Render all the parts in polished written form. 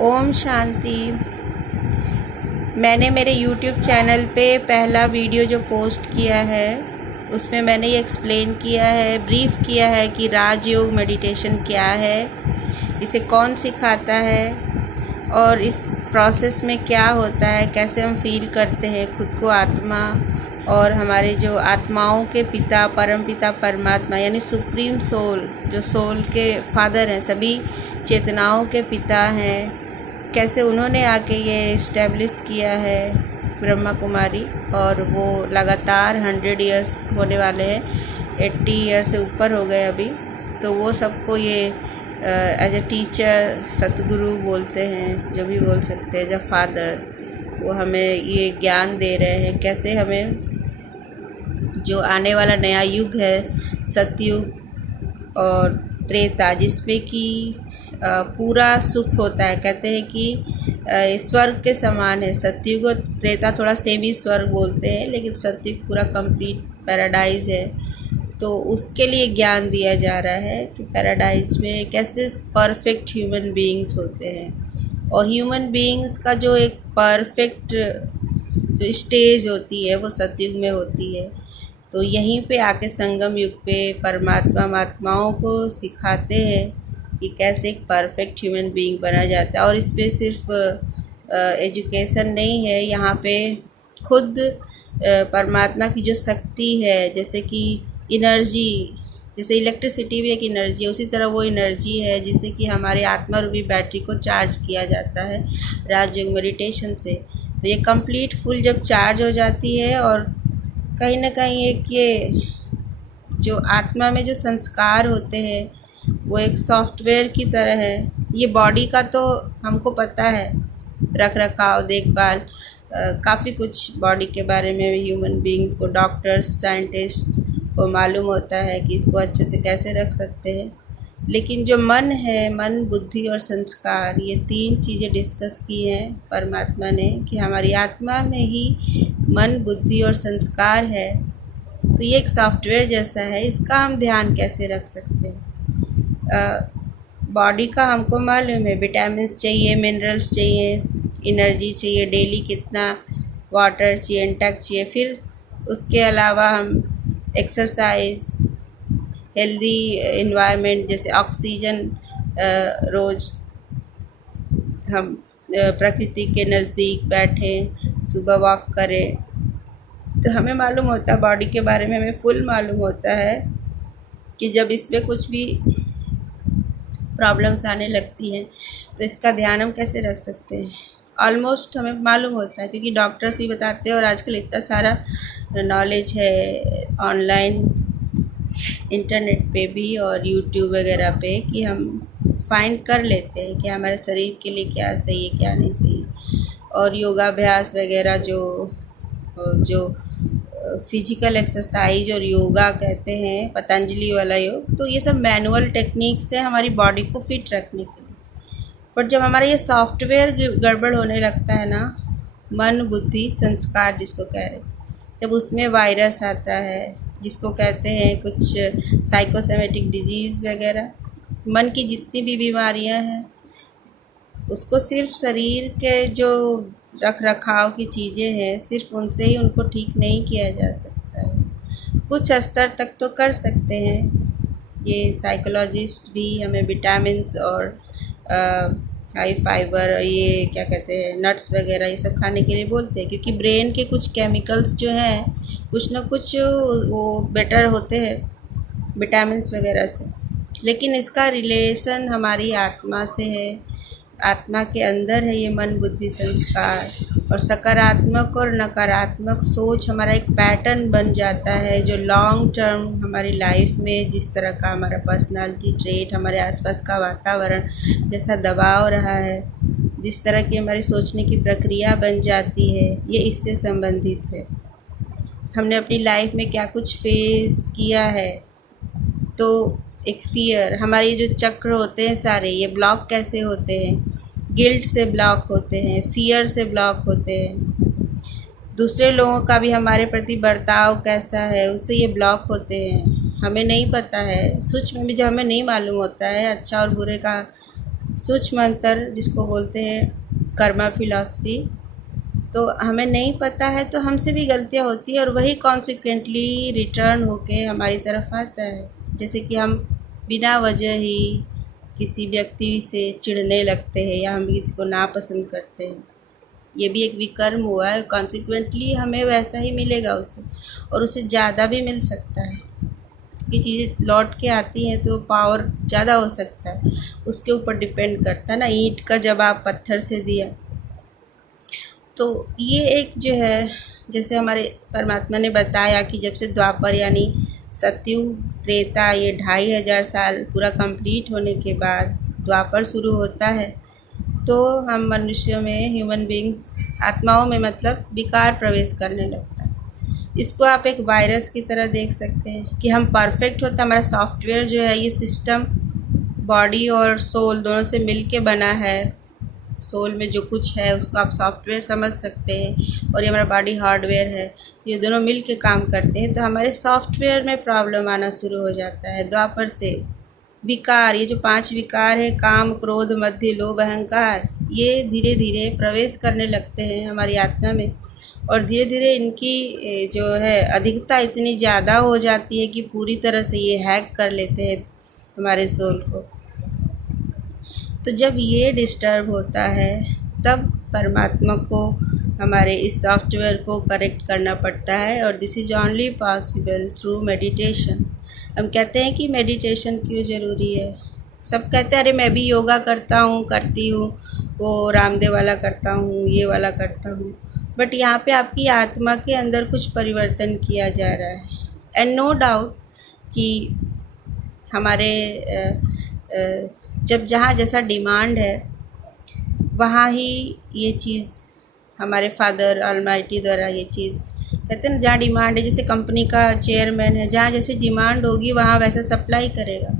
ओम शांति। मैंने मेरे YouTube channel पे पहला वीडियो जो पोस्ट किया है उसमें मैंने ये एक्सप्लेन किया है, ब्रीफ किया है कि राजयोग मेडिटेशन क्या है, इसे कौन सिखाता है और इस प्रोसेस में क्या होता है, कैसे हम फील करते हैं खुद को आत्मा और हमारे जो आत्माओं के पिता परम पिता परमात्मा यानी सुप्रीम सोल, जो सोल के फादर हैं, सभी चेतनाओं के पिता हैं, कैसे उन्होंने आके ये इस्टेब्लिश किया है ब्रह्मा कुमारी। और वो लगातार 100 इयर्स होने वाले हैं, 80 ईयर्स से ऊपर हो गए अभी। तो वो सबको ये एज ए टीचर सतगुरु बोलते हैं, जो भी बोल सकते हैं, जब फादर, वो हमें ये ज्ञान दे रहे हैं कैसे हमें जो आने वाला नया युग है, सतयुग और त्रेता, जिसमें कि पूरा सुख होता है। कहते हैं कि स्वर्ग के समान है सतयुग और त्रेता, थोड़ा सेमी स्वर्ग बोलते हैं, लेकिन सतयुग पूरा कंप्लीट पैराडाइज है। तो उसके लिए ज्ञान दिया जा रहा है कि पैराडाइज में कैसे परफेक्ट ह्यूमन बीइंग्स होते हैं और ह्यूमन बीइंग्स का जो एक परफेक्ट जो स्टेज होती है वो सतयुग में होती है। तो यहीं पे आके संगम युग पे परमात्मा आत्माओं को सिखाते हैं कि कैसे एक परफेक्ट ह्यूमन बीइंग बना जाता है। और इस पर सिर्फ एजुकेशन नहीं है, यहाँ पे खुद परमात्मा की जो शक्ति है, जैसे कि एनर्जी, जैसे इलेक्ट्रिसिटी भी एक एनर्जी है, उसी तरह वो एनर्जी है जिससे कि हमारे आत्मा रूपी बैटरी को चार्ज किया जाता है राजयोग मेडिटेशन से। तो ये कंप्लीट फुल जब चार्ज हो जाती है और कहीं ना कहीं एक ये जो आत्मा में जो संस्कार होते हैं वो एक सॉफ्टवेयर की तरह है। ये बॉडी का तो हमको पता है, रख रखाव, देखभाल, काफ़ी कुछ बॉडी के बारे में ह्यूमन बीइंग्स को, डॉक्टर्स, साइंटिस्ट को मालूम होता है कि इसको अच्छे से कैसे रख सकते हैं। लेकिन जो मन है, मन, बुद्धि और संस्कार, ये 3 चीज़ें डिस्कस की हैं परमात्मा ने कि हमारी आत्मा में ही मन, बुद्धि और संस्कार है। तो ये एक सॉफ्टवेयर जैसा है, इसका हम ध्यान कैसे रख सकते हैं। बॉडी का हमको मालूम है, विटामिन्स चाहिए, मिनरल्स चाहिए, एनर्जी चाहिए, डेली कितना वाटर चाहिए, इंटेक चाहिए। फिर उसके अलावा हम एक्सरसाइज, हेल्दी इन्वायरमेंट, जैसे ऑक्सीजन, रोज़ हम प्रकृति के नज़दीक बैठें, सुबह वॉक करें। तो हमें मालूम होता है, बॉडी के बारे में हमें फुल मालूम होता है कि जब इसमें कुछ भी प्रॉब्लम्स आने लगती हैं तो इसका ध्यान हम कैसे रख सकते हैं। ऑलमोस्ट हमें मालूम होता है क्योंकि डॉक्टर्स भी बताते हैं और आजकल इतना सारा नॉलेज है ऑनलाइन, इंटरनेट पे भी और यूट्यूब वगैरह पे, कि हम फाइंड कर लेते हैं कि हमारे शरीर के लिए क्या सही है क्या नहीं सही। और योगाभ्यास वगैरह जो फिजिकल एक्सरसाइज और योगा कहते हैं, पतंजलि वाला योग, तो ये सब मैनुअल टेक्निक से हमारी बॉडी को फिट रखने के लिए। बट जब हमारा ये सॉफ्टवेयर गड़बड़ होने लगता है ना, मन, बुद्धि, संस्कार जिसको कह रहे, जब उसमें वायरस आता है जिसको कहते हैं कुछ साइकोसोमेटिक डिजीज़ वगैरह, मन की जितनी भी बीमारियां हैं उसको सिर्फ शरीर के जो रख रखाव की चीज़ें हैं, सिर्फ उनसे ही उनको ठीक नहीं किया जा सकता है। कुछ स्तर तक तो कर सकते हैं। ये साइकोलॉजिस्ट भी हमें विटामिन्स और हाई फाइबर, ये क्या कहते हैं, नट्स वगैरह, ये सब खाने के लिए बोलते हैं क्योंकि ब्रेन के कुछ केमिकल्स जो हैं कुछ ना कुछ वो बेटर होते हैं विटामिन्स वगैरह से। लेकिन इसका रिलेशन हमारी आत्मा से है, आत्मा के अंदर है ये मन, बुद्धि, संस्कार। और सकारात्मक और नकारात्मक सोच हमारा एक पैटर्न बन जाता है जो लॉन्ग टर्म हमारी लाइफ में, जिस तरह का हमारा पर्सनालिटी ट्रेट, हमारे आसपास का वातावरण जैसा दबाव रहा है, जिस तरह की हमारी सोचने की प्रक्रिया बन जाती है, ये इससे संबंधित है। हमने अपनी लाइफ में क्या कुछ फेस किया है, तो एक फ़ियर, हमारे जो चक्र होते हैं सारे, ये ब्लॉक कैसे होते हैं, गिल्ट से ब्लॉक होते हैं, फ़ियर से ब्लॉक होते हैं, दूसरे लोगों का भी हमारे प्रति बर्ताव कैसा है उससे ये ब्लॉक होते हैं। हमें नहीं पता है, सूक्ष्म में जब हमें नहीं मालूम होता है अच्छा और बुरे का सूक्ष्म अंतर जिसको बोलते हैं कर्मा फिलॉसफी। तो हमें नहीं पता है तो हमसे भी गलतियाँ होती है और वही कॉन्सिक्वेंटली रिटर्न होके हमारी तरफ आता है। जैसे कि हम बिना वजह ही किसी व्यक्ति से चिढ़ने लगते हैं या हम किसी को नापसंद करते हैं, ये भी एक विकर्म हुआ है। कॉन्सिक्वेंटली हमें वैसा ही मिलेगा उससे, और उससे ज़्यादा भी मिल सकता है कि चीज़ें लौट के आती हैं तो पावर ज़्यादा हो सकता है, उसके ऊपर डिपेंड करता है ना। ईंट का जवाब पत्थर से दिया, तो ये एक जो है, जैसे हमारे परमात्मा ने बताया कि जब से द्वापर यानी सतयुग त्रेता, ये 2500 साल पूरा कंप्लीट होने के बाद द्वापर शुरू होता है, तो हम मनुष्यों में, ह्यूमन बीइंग आत्माओं में मतलब विकार प्रवेश करने लगता है। इसको आप एक वायरस की तरह देख सकते हैं कि हम परफेक्ट होता, हमारा सॉफ्टवेयर जो है, ये सिस्टम बॉडी और सोल दोनों से मिल के बना है। सोल में जो कुछ है उसको आप सॉफ्टवेयर समझ सकते हैं और ये हमारा बॉडी हार्डवेयर है, ये दोनों मिल के काम करते हैं। तो हमारे सॉफ्टवेयर में प्रॉब्लम आना शुरू हो जाता है द्वापर से। विकार, ये जो 5 विकार है, काम क्रोध मध्य लोभ अहंकार, ये धीरे धीरे प्रवेश करने लगते हैं हमारी आत्मा में, और धीरे धीरे इनकी जो है अधिकता इतनी ज़्यादा हो जाती है कि पूरी तरह से ये हैक कर लेते हैं हमारे सोल को। तो जब ये डिस्टर्ब होता है तब परमात्मा को हमारे इस सॉफ्टवेयर को करेक्ट करना पड़ता है, और this is only possible through meditation. हम कहते हैं कि मेडिटेशन क्यों ज़रूरी है। सब कहते हैं अरे मैं भी योगा करता हूँ, करती हूँ, वो रामदेव वाला करता हूँ, ये वाला करता हूँ, बट यहाँ पे आपकी आत्मा के अंदर कुछ परिवर्तन किया जा रहा है। एंड नो डाउट कि हमारे जब जहाँ जैसा डिमांड है वहाँ ही ये चीज़ हमारे फादर ऑलमाइटी द्वारा ये चीज़ कहते हैं ना, जहाँ डिमांड है, जैसे कंपनी का चेयरमैन है, जहाँ जैसे डिमांड होगी वहाँ वैसा सप्लाई करेगा।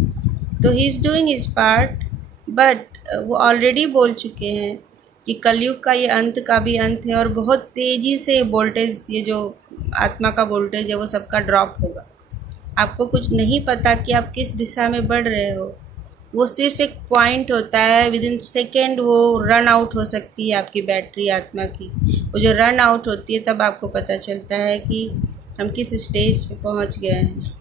तो he is doing his part, but वो ऑलरेडी बोल चुके हैं कि कलयुग का ये अंत का भी अंत है और बहुत तेज़ी से वोल्टेज, ये जो आत्मा का वोल्टेज है वो सबका ड्रॉप होगा। आपको कुछ नहीं पता कि आप किस दिशा में बढ़ रहे हो, वो सिर्फ एक पॉइंट होता है, विद इन सेकेंड वो रन आउट हो सकती है आपकी बैटरी आत्मा की। वो जो रन आउट होती है तब आपको पता चलता है कि हम किस स्टेज पे पहुंच गए हैं।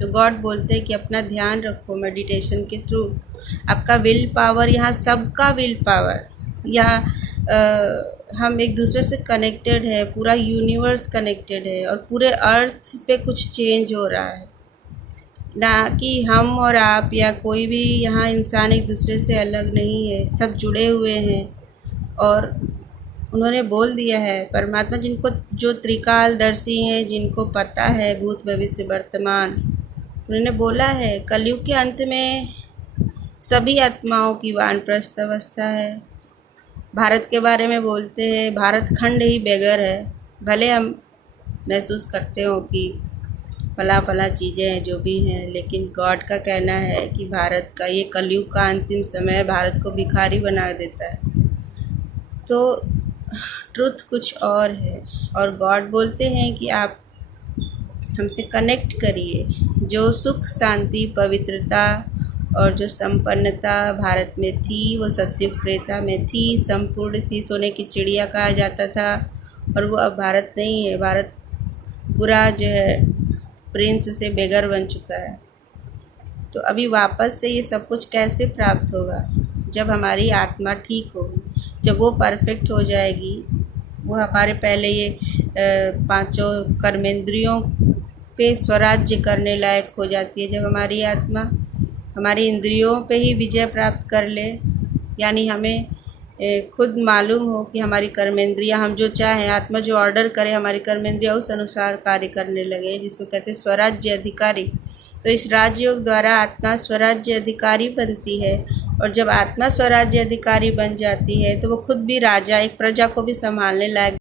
तो गॉड बोलते हैं कि अपना ध्यान रखो मेडिटेशन के थ्रू। आपका विल पावर, यहाँ सबका विल पावर, यहाँ हम एक दूसरे से कनेक्टेड है, पूरा यूनिवर्स कनेक्टेड है और पूरे अर्थ पे कुछ चेंज हो रहा है, ना कि हम और आप या कोई भी यहाँ इंसान एक दूसरे से अलग नहीं है, सब जुड़े हुए हैं। और उन्होंने बोल दिया है परमात्मा, जिनको जो त्रिकालदर्शी हैं, जिनको पता है भूत भविष्य वर्तमान, उन्होंने बोला है कलयुग के अंत में सभी आत्माओं की वानप्रस्थ अवस्था है। भारत के बारे में बोलते हैं भारत खंड ही बेगर है। भले हम महसूस करते हो कि फला चीज़ें हैं जो भी हैं, लेकिन गॉड का कहना है कि भारत का ये कलयुग का अंतिम समय भारत को भिखारी बना देता है। तो ट्रुथ कुछ और है, और गॉड बोलते हैं कि आप हमसे कनेक्ट करिए। जो सुख शांति पवित्रता और जो संपन्नता भारत में थी वो सतयुग त्रेता में थी, संपूर्ण थी, सोने की चिड़िया कहा जाता था, और वो अब भारत नहीं है। भारत पूरा जो है प्रिंस से बेगर बन चुका है। तो अभी वापस से ये सब कुछ कैसे प्राप्त होगा? जब हमारी आत्मा ठीक होगी, जब वो परफेक्ट हो जाएगी, वो हमारे पहले ये 5 कर्मेंद्रियों पे स्वराज्य करने लायक हो जाती है। जब हमारी आत्मा हमारी इंद्रियों पे ही विजय प्राप्त कर ले, यानी हमें खुद मालूम हो कि हमारी कर्मेंद्रियाँ, हम जो चाहें, आत्मा जो ऑर्डर करे, हमारी कर्मेंद्रियाँ उस अनुसार कार्य करने लगे, जिसको कहते हैं स्वराज्य अधिकारी। तो इस राजयोग द्वारा आत्मा स्वराज्य अधिकारी बनती है, और जब आत्मा स्वराज्य अधिकारी बन जाती है तो वो खुद भी राजा, एक प्रजा को भी संभालने लायक